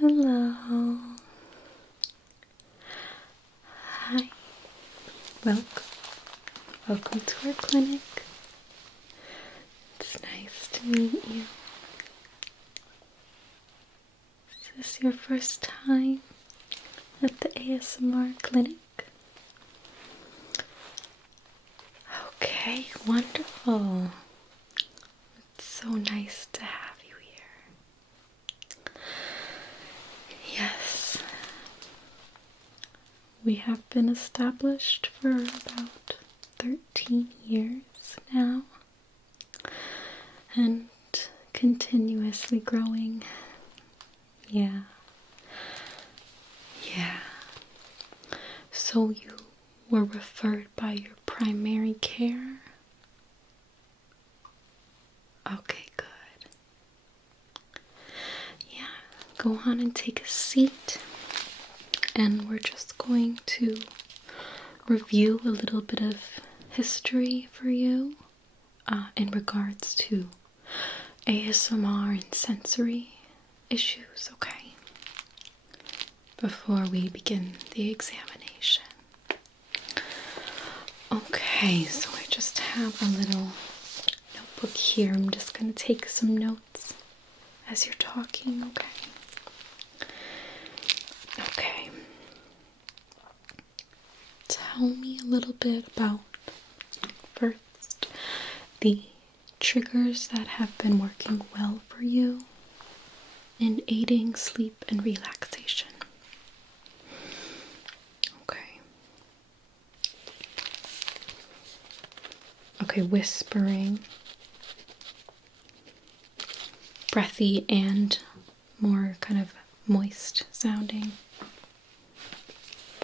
Hello. Hi. Welcome. Welcome to our clinic. It's nice to meet you. Is this your first time at the ASMR clinic? Okay, wonderful. It's so nice to have you here. Yes, we have been established for about 13 years now and continuously growing. Yeah. So you were referred by your primary care? Okay, good. Yeah, go on and take a seat. And we're just going to review a little bit of history for you in regards to ASMR and sensory issues, okay? Before we begin the examination. Okay, so I just have a little notebook here. I'm just going to take some notes as you're talking, okay? Okay. Tell me a little bit about, first, the triggers that have been working well for you in aiding sleep and relaxation. Okay, whispering, breathy, and more kind of moist sounding.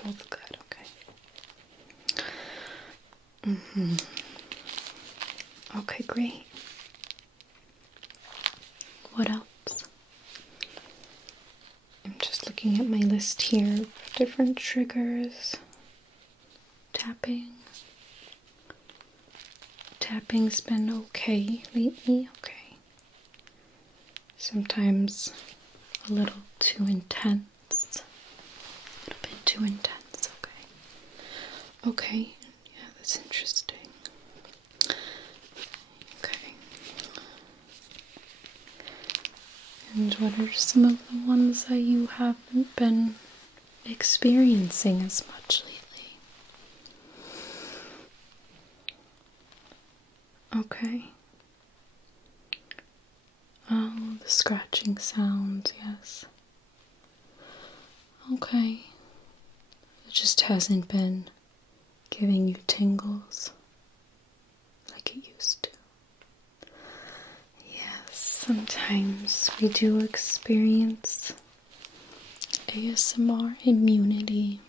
Both good, okay. Okay, great. What else? I'm just looking at my list here. Different triggers. Tapping. Tapping's been okay lately, okay. Sometimes a little too intense. A little bit too intense, okay. Okay, yeah, that's interesting. Okay. And what are some of the ones that you haven't been experiencing as much lately? Okay. Oh, the scratching sounds, yes. Okay. It just hasn't been giving you tingles like it used to. Yes, sometimes we do experience ASMR immunity.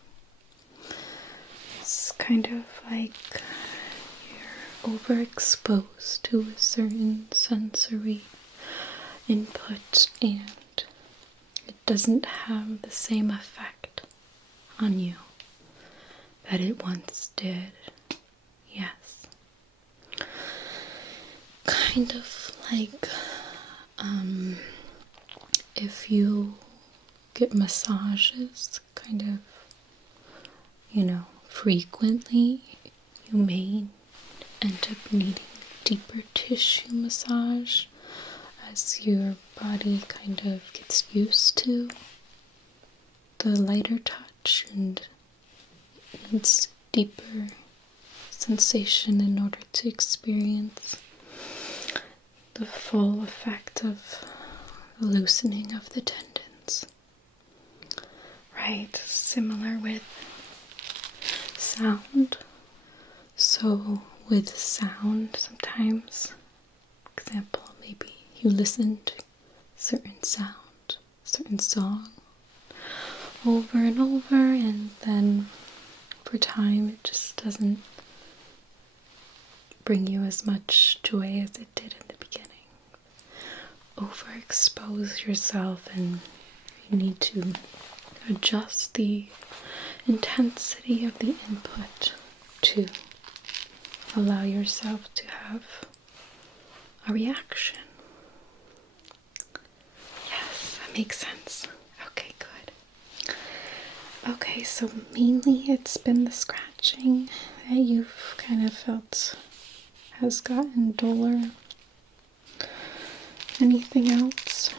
It's kind of like overexposed to a certain sensory input and it doesn't have the same effect on you that it once did. Yes. Kind of like if you get massages kind of, frequently, you may end up needing deeper tissue massage as your body kind of gets used to the lighter touch and needs deeper sensation in order to experience the full effect of the loosening of the tendons. Right, similar with sound. So with sound, sometimes, for example, maybe you listen to certain sound, certain song over and over, and then for time it just doesn't bring you as much joy as it did in the beginning. Overexpose yourself and you need to adjust the intensity of the input to allow yourself to have a reaction. Yes, that makes sense. Okay. Okay, so mainly it's been the scratching that you've kind of felt has gotten duller. Anything else?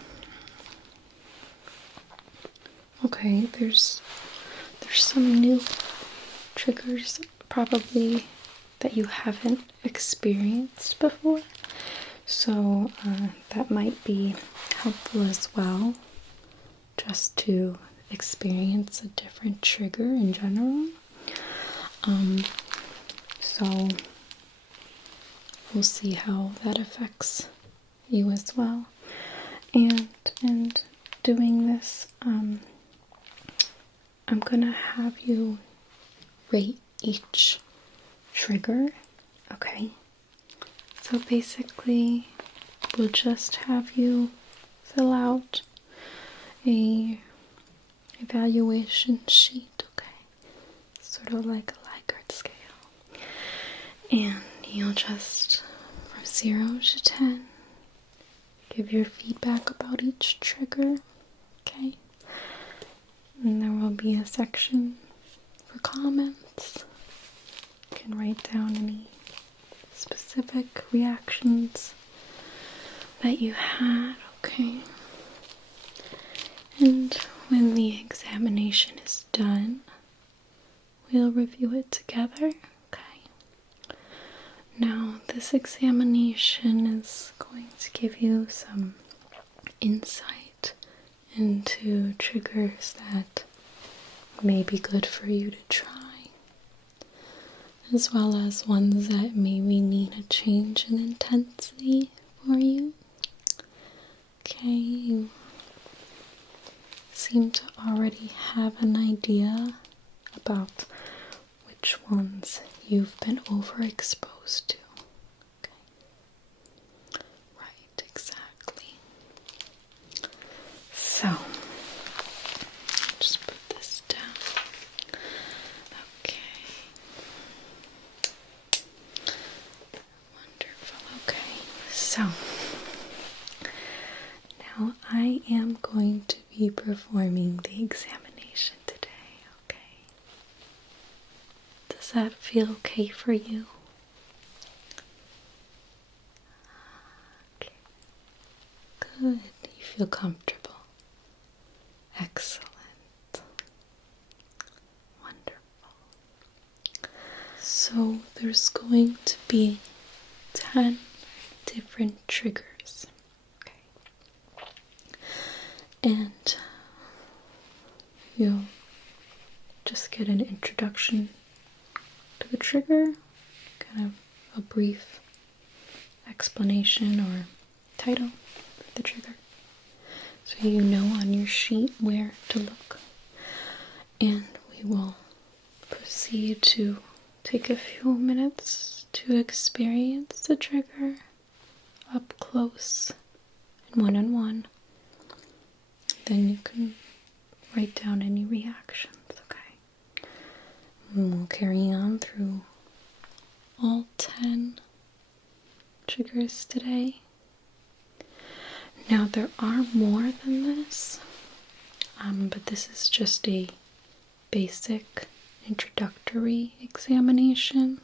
Okay, there's some new triggers probably that you haven't experienced before, so that might be helpful as well, just to experience a different trigger in general. So we'll see how that affects you as well. And doing this, I'm gonna have you rate each trigger. Okay, so basically we'll just have you fill out a evaluation sheet, okay, sort of like a Likert scale, and you'll just, from 0 to 10, give your feedback about each trigger, okay, and there will be a section for comments. You can write down any specific reactions that you had, okay? And when the examination is done, we'll review it together, okay? Now, this examination is going to give you some insight into triggers that may be good for you to try, as well as ones that maybe need a change in intensity for you. Okay, you seem to already have an idea about which ones you've been overexposed to. Okay, right, exactly. So, just put this down. Okay. Wonderful. Okay, so now I am going to be performing the examination today, okay? Does that feel okay for you? Okay. Good. You feel comfortable. Excellent. Wonderful. So there's going to be 10 different triggers. Okay. And you'll just get an introduction to the trigger, kind of a brief explanation or title for the trigger, so you know on your sheet where to look. And we will proceed to take a few minutes to experience the trigger up close and one-on-one. Then you can write down any reactions, okay? And we'll carry on through all 10 triggers today. Now there are more than this, but this is just a basic introductory examination.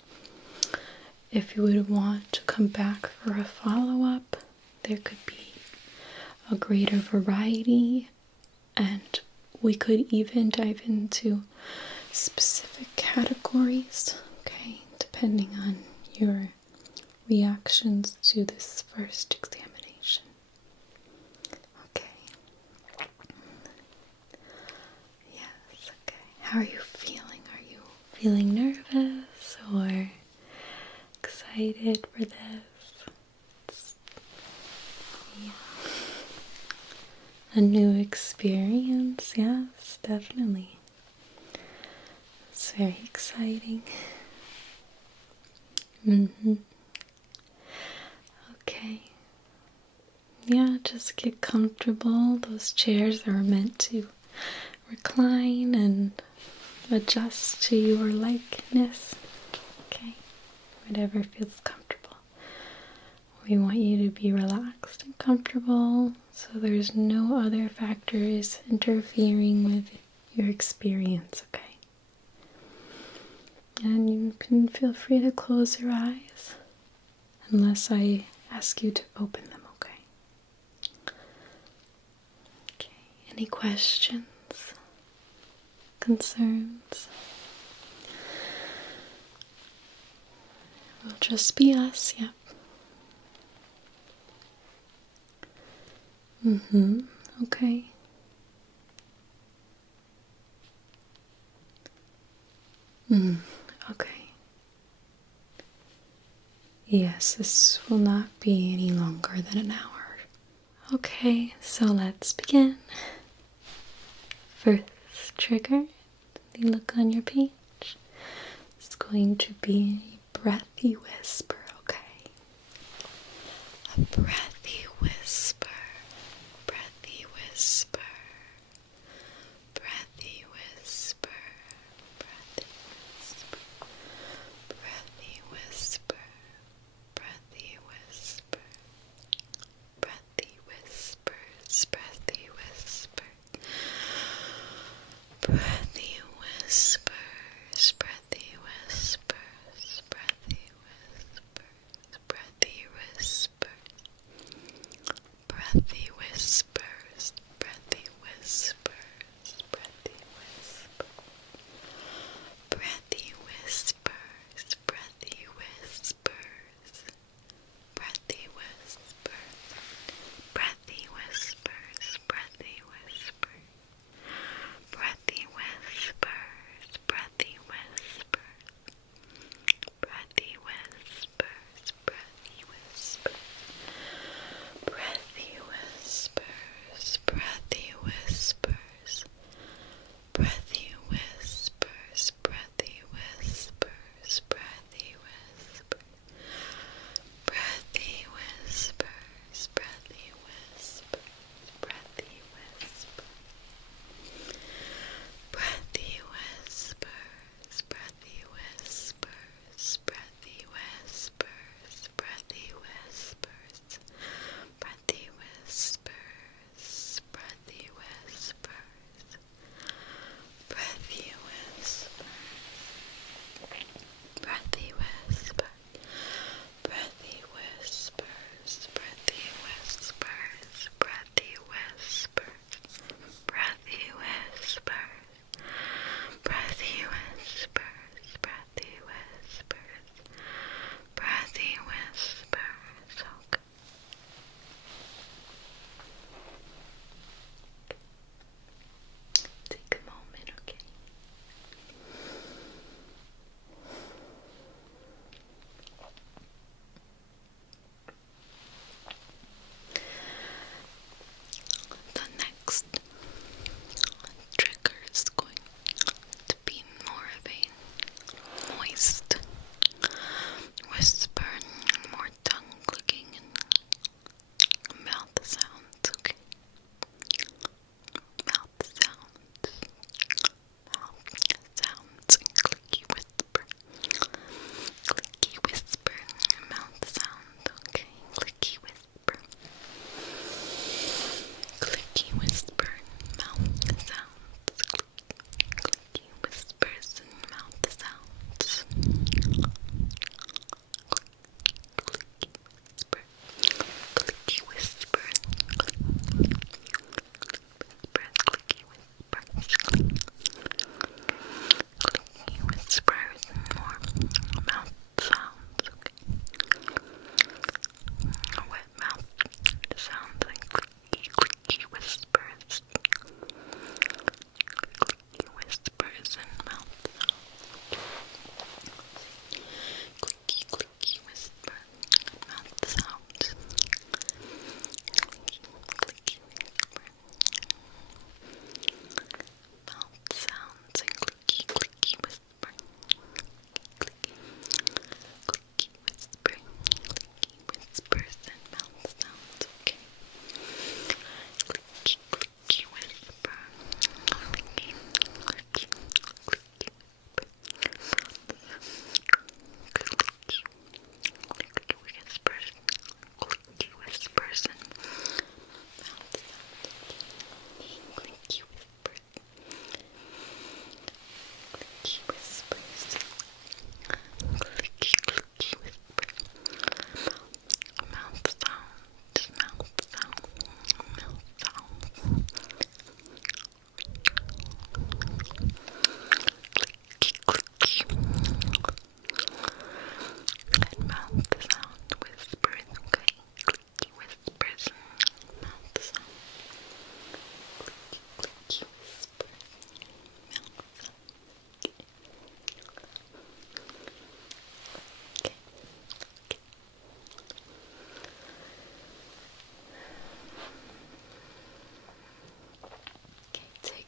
If you would want to come back for a follow-up, there could be a greater variety, and we could even dive into specific categories, okay, depending on your reactions to this first examination. Okay. Yes, okay. How are you feeling? Are you feeling nervous or excited for this? Yeah. A new experience, yes, definitely. It's very exciting. Okay. Yeah, just get comfortable. Those chairs are meant to recline and adjust to your likeness. Okay. Whatever feels comfortable. We want you to be relaxed and comfortable, so there's no other factors interfering with your experience, okay? And you can feel free to close your eyes unless I ask you to open them, okay? Okay, any questions? Concerns? It'll just be us, yep. Okay. Okay. Yes, this will not be any longer than an hour. Okay, so let's begin. First trigger, the look on your page, is going to be a breathy whisper, okay? A breathy whisper, breathy whisper, breathy whisper, breathy whisper, breathy whisper, breathy whisper, breathy whispers, breathy whisper, breathy whispers, breathy whispers, breathy whispers, breathy whispers, breathy whispers, breathy whispers, breathy whispers, breathy whispers, breathy whispers, breathy whispers, breathy whispers, breathy whispers, breathy whispers, breathy whispers, breathy whispers, breathy whispers, breathy whispers,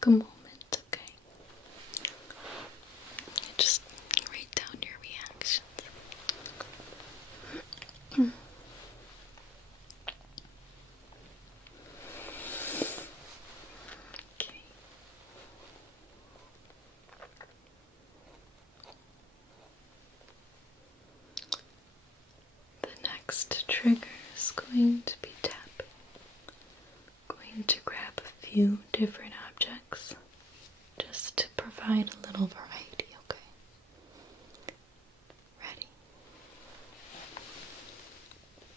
take a moment, okay? Just write down your reactions. Okay. The next trigger is going to be tapping. Going to grab a few different objects just to provide a little variety, okay? Ready?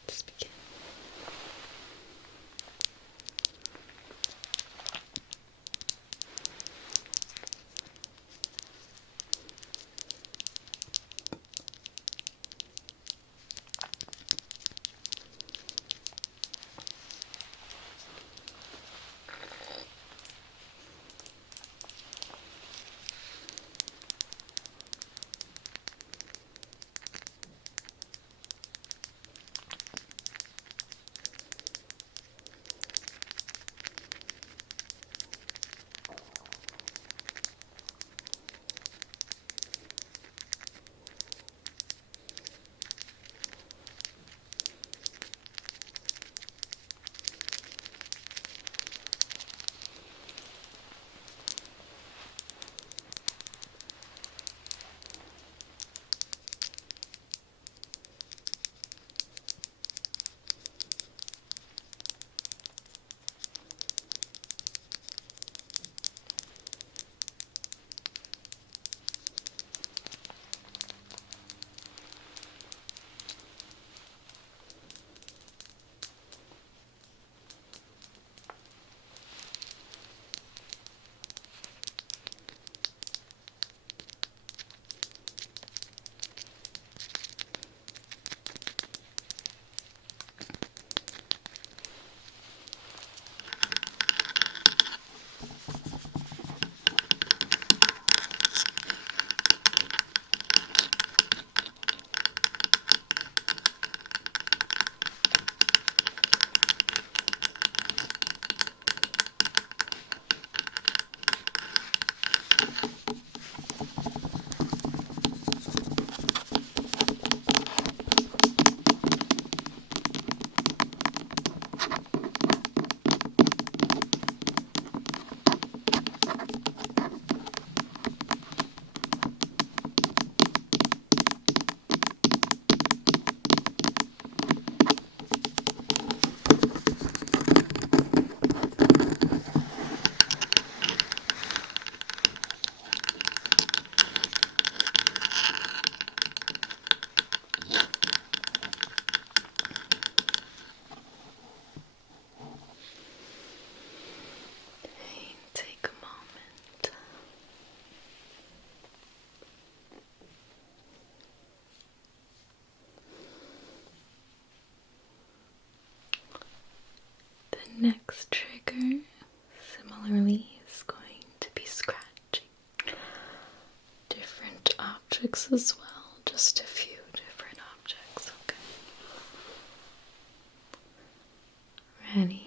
Let's begin. Take a moment. The next trigger, similarly, is going to be scratching different objects as well, just a few different objects, okay? Ready?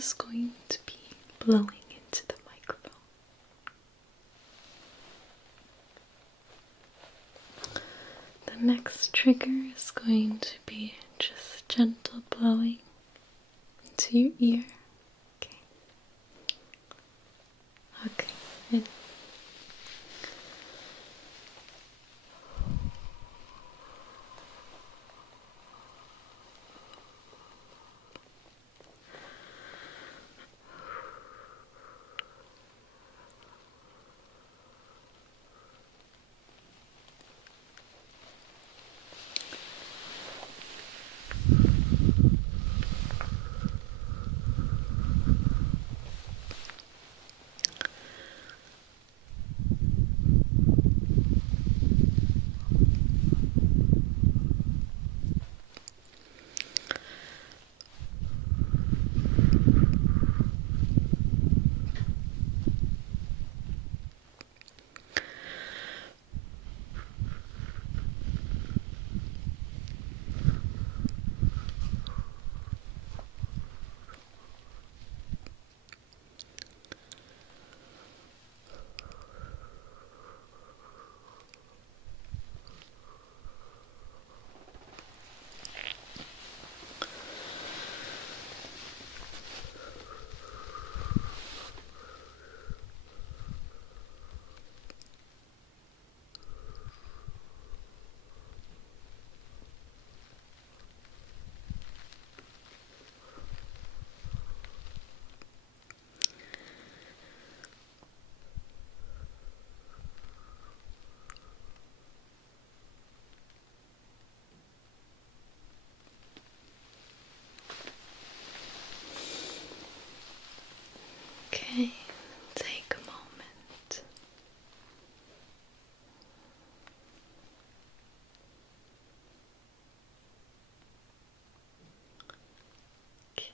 just going to be blowing into the microphone. The next trigger is going to be just gentle blowing into your ear. Okay. Okay. And okay, take a moment. Okay.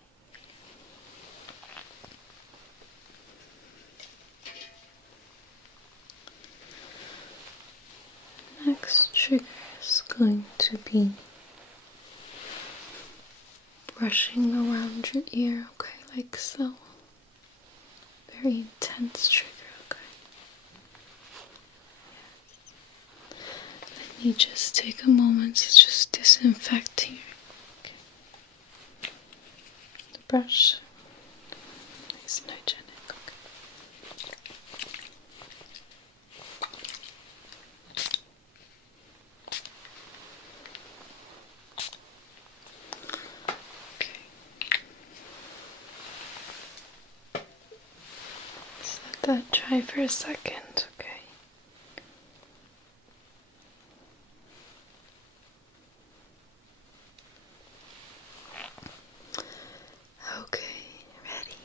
Next trigger is going to be brushing around your ear, okay, like so. Very intense trigger, okay? Yes. Let me just take a moment to just disinfect here. Okay. The brush, nice and hygienic, okay? Okay. Just let that dry for a second, okay? Okay, ready.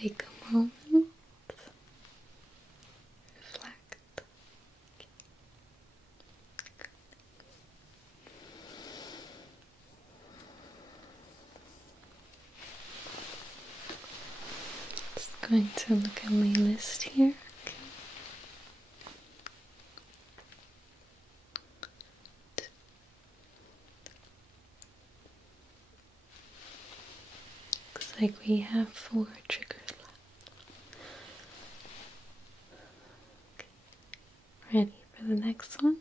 take a moment, reflect. Just going to look at my list here. Looks like we have 4 triggers left. Okay. Ready for the next one?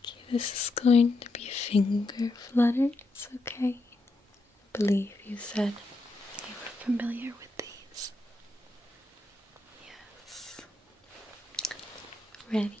Okay, this is going to be finger flutters, okay? I believe you said you were familiar with these. Yes. Ready?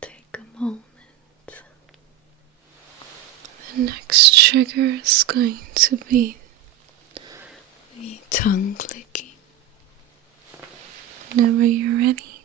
Take a moment. The next trigger is going to be the tongue clicking. Whenever you're ready.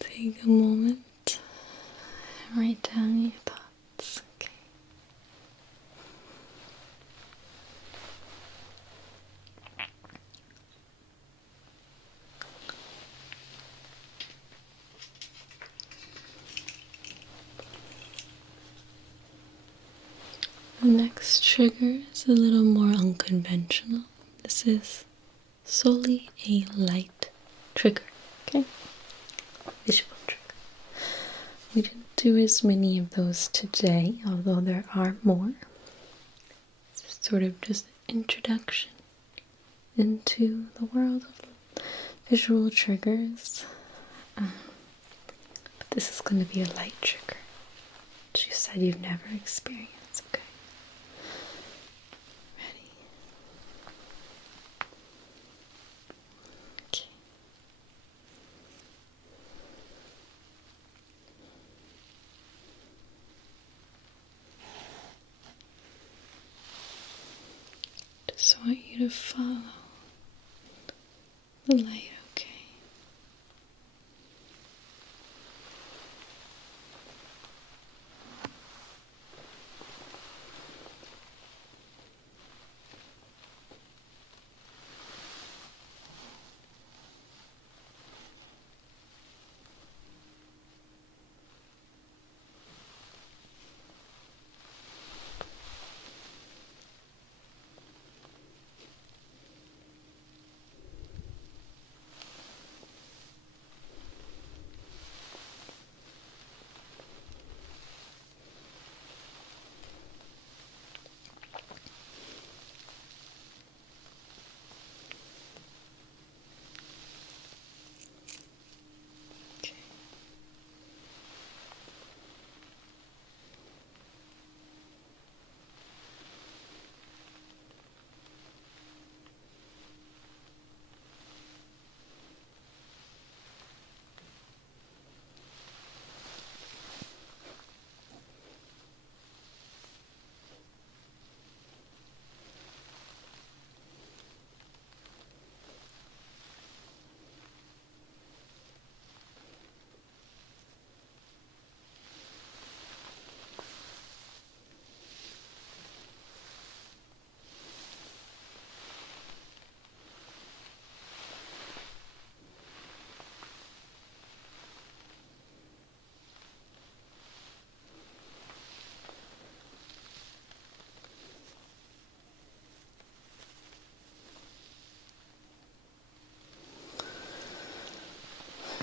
Take a moment, write down your thoughts, okay? The next trigger is a little more unconventional. This is solely a light trigger, okay? Visual trigger. We didn't do as many of those today, although there are more. It's sort of just an introduction into the world of visual triggers. This is going to be a light trigger, which you said you've never experienced, okay? Ready? Okay. Just want you to follow the light, okay?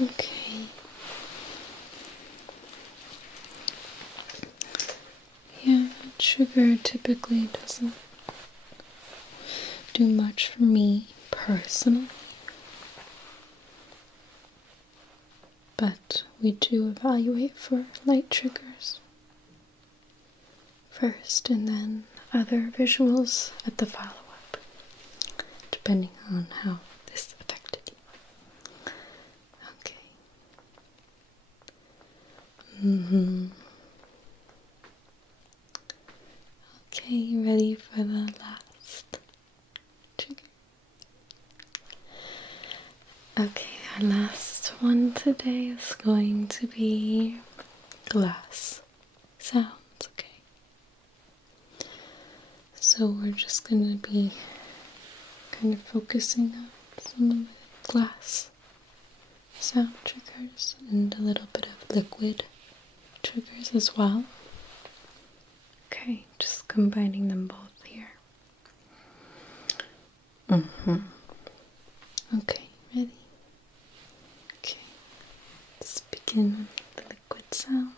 Okay. Yeah, sugar typically doesn't do much for me personally, but we do evaluate for light triggers first and then other visuals at the follow-up, depending on how this affected you. Okay. Okay, you ready for the last trigger? Okay, our last one today is going to be glass sounds, okay? So we're just going to be kind of focusing on some of the glass sound triggers and a little bit of liquid triggers as well. Okay, just combining them both here. Okay, ready? Okay, let's begin with the liquid sounds.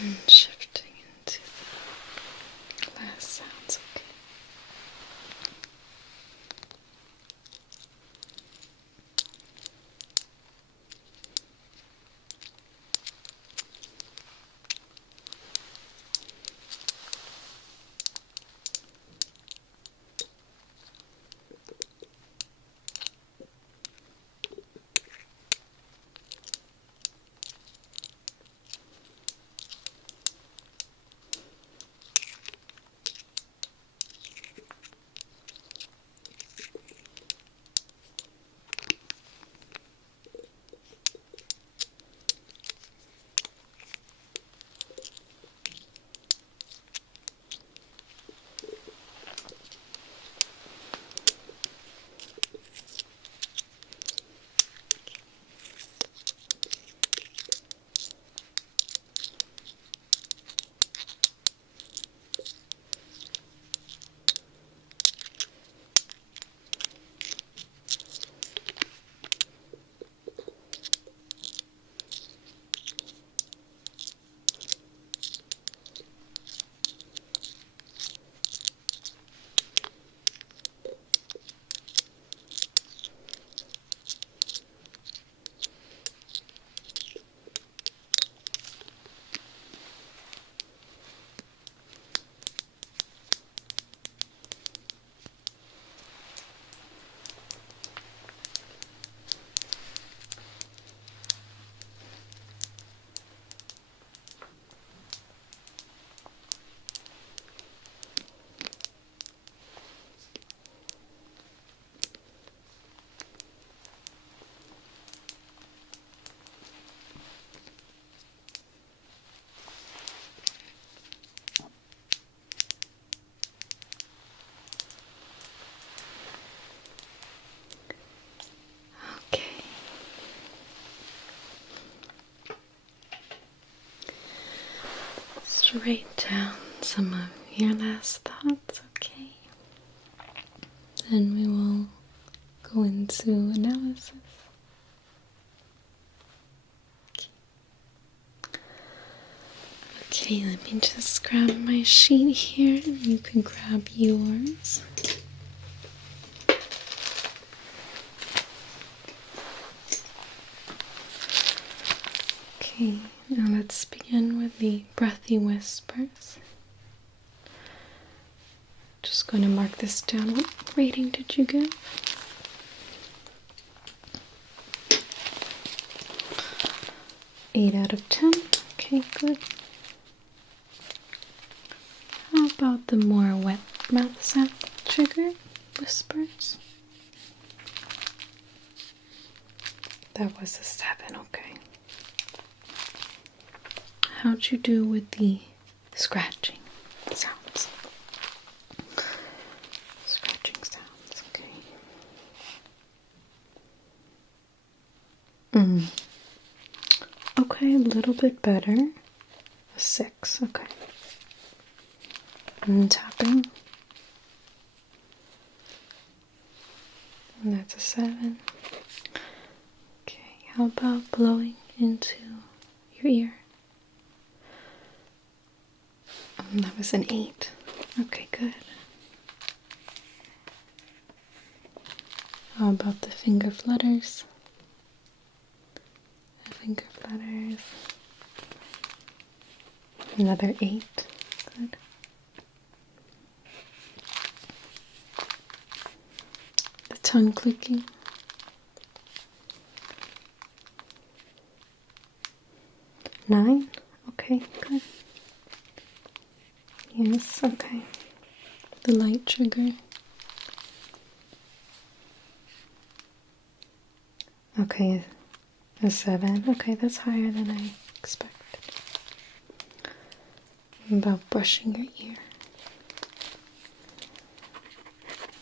And shifting into the glass sounds, okay. just write down some of your last thoughts, okay? Then we will go into analysis. Okay, let me just grab my sheet here and you can grab yours. Okay, now let's begin with the breathy whispers. Just going to mark this down. What rating did you give? 8 out of 10. Okay, good. How about the more wet mouth sound trigger whispers? That was a 7, okay. How'd you do with the scratching sounds? Scratching sounds, okay. Okay, a little bit better. A 6, okay. And tapping. And that's a 7. Okay, how about blowing into your ear? That was an 8. Okay, good. How about the finger flutters? The finger flutters. Another 8. Good. The tongue clicking. 9. Okay, good. Yes, okay. The light trigger. Okay, a 7. Okay, that's higher than I expected. About brushing your ear.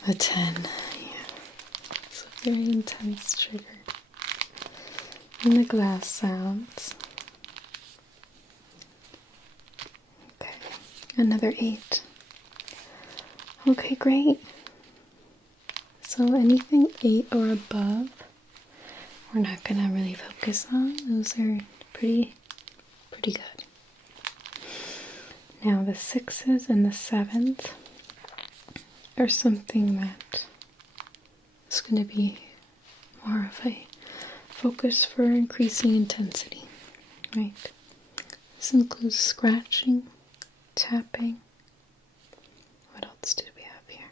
A 10. Yeah. It's a very intense trigger. And the glass sounds. Another 8. Okay, great. So anything 8 or above, we're not gonna really focus on. Those are pretty good. Now the 6s and the 7s are something that is gonna be more of a focus for increasing intensity, right? This includes scratching, tapping. What else did we have here?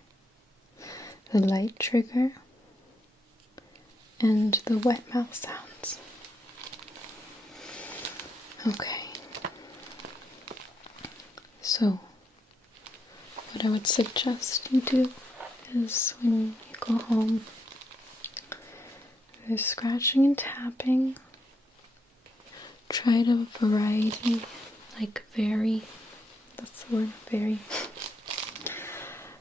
The light trigger and the wet mouth sounds. Okay. So, what I would suggest you do is when you go home, there's scratching and tapping. Try a variety, like vary. That's the word, vary.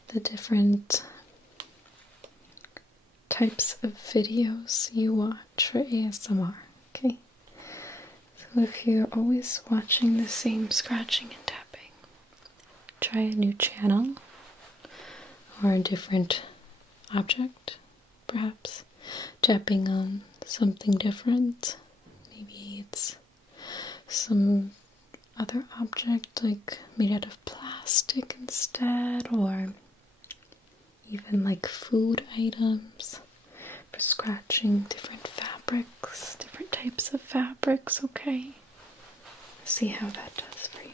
The different types of videos you watch for ASMR, okay? So if you're always watching the same scratching and tapping, try a new channel or a different object, perhaps tapping on something different. Maybe it's some other object like made out of plastic instead, or even like food items for scratching, different fabrics, different types of fabrics, okay? See how that does for you.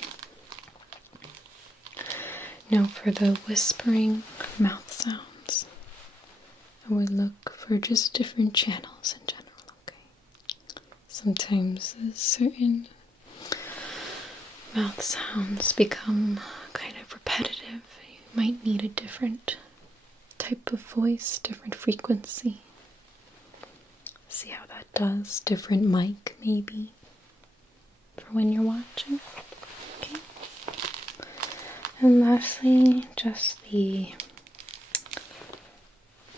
Now for the whispering mouth sounds, I would look for just different channels in general, okay? Sometimes certain mouth sounds become kind of repetitive. You might need a different type of voice, different frequency. See how that does. Different mic, maybe, for when you're watching. Okay. And lastly, just the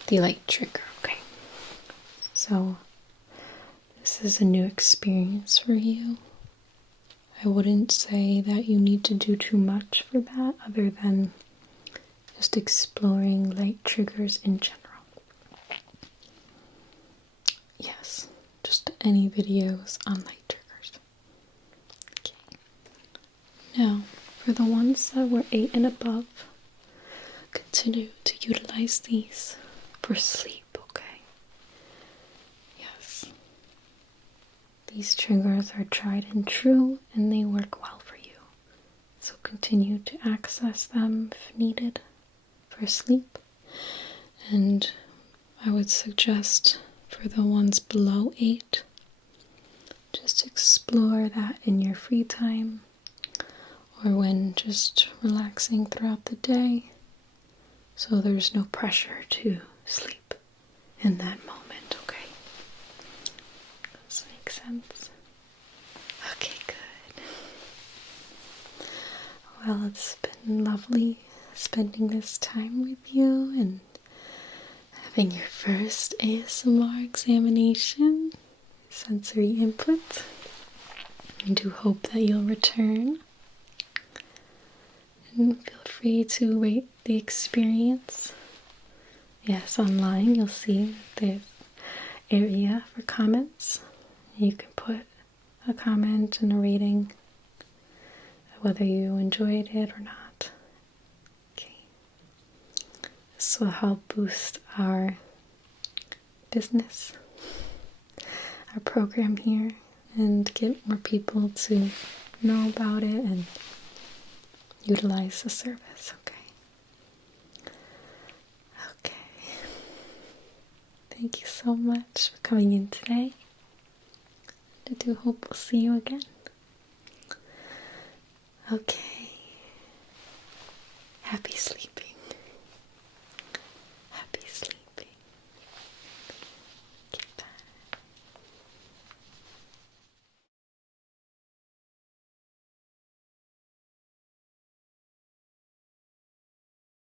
light trigger. Okay. So this is a new experience for you. I wouldn't say that you need to do too much for that other than just exploring light triggers in general. Yes, just any videos on light triggers. Okay. Now, for the ones that were 8 and above, continue to utilize these for sleep, okay? Yes. These triggers are tried and true, and they work well for you. So continue to access them if needed for sleep. And I would suggest for the ones below 8, just explore that in your free time or when just relaxing throughout the day, so there's no pressure to sleep in that moment, okay? Does that make sense? Okay, good. Well, it's been lovely spending this time with you and having your first ASMR examination, sensory input. I do hope that you'll return. And feel free to rate the experience. Yes, online you'll see there's area for comments. You can put a comment and a rating, whether you enjoyed it or not. Okay. This will help boost our business, our program here, and get more people to know about it and utilize the service, okay? Okay. Thank you so much for coming in today. I do hope we'll see you again. Okay. Happy sleeping.